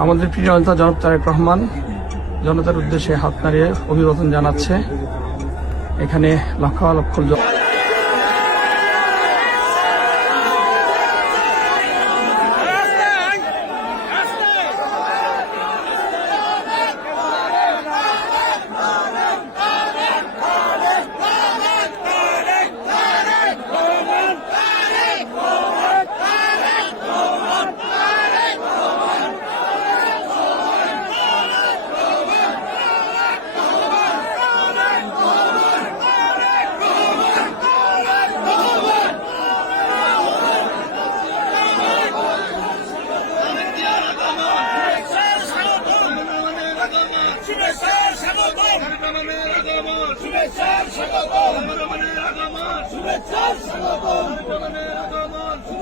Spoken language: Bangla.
আমাদের প্রিয় নেতা জনাব তারেক রহমান জনতার উদ্দেশ্যে হাত নাড়িয়ে অভিবাদন জানাচ্ছে। এখানে লক্ষ লক্ষ শুভেচ্ছা স্বাগতম।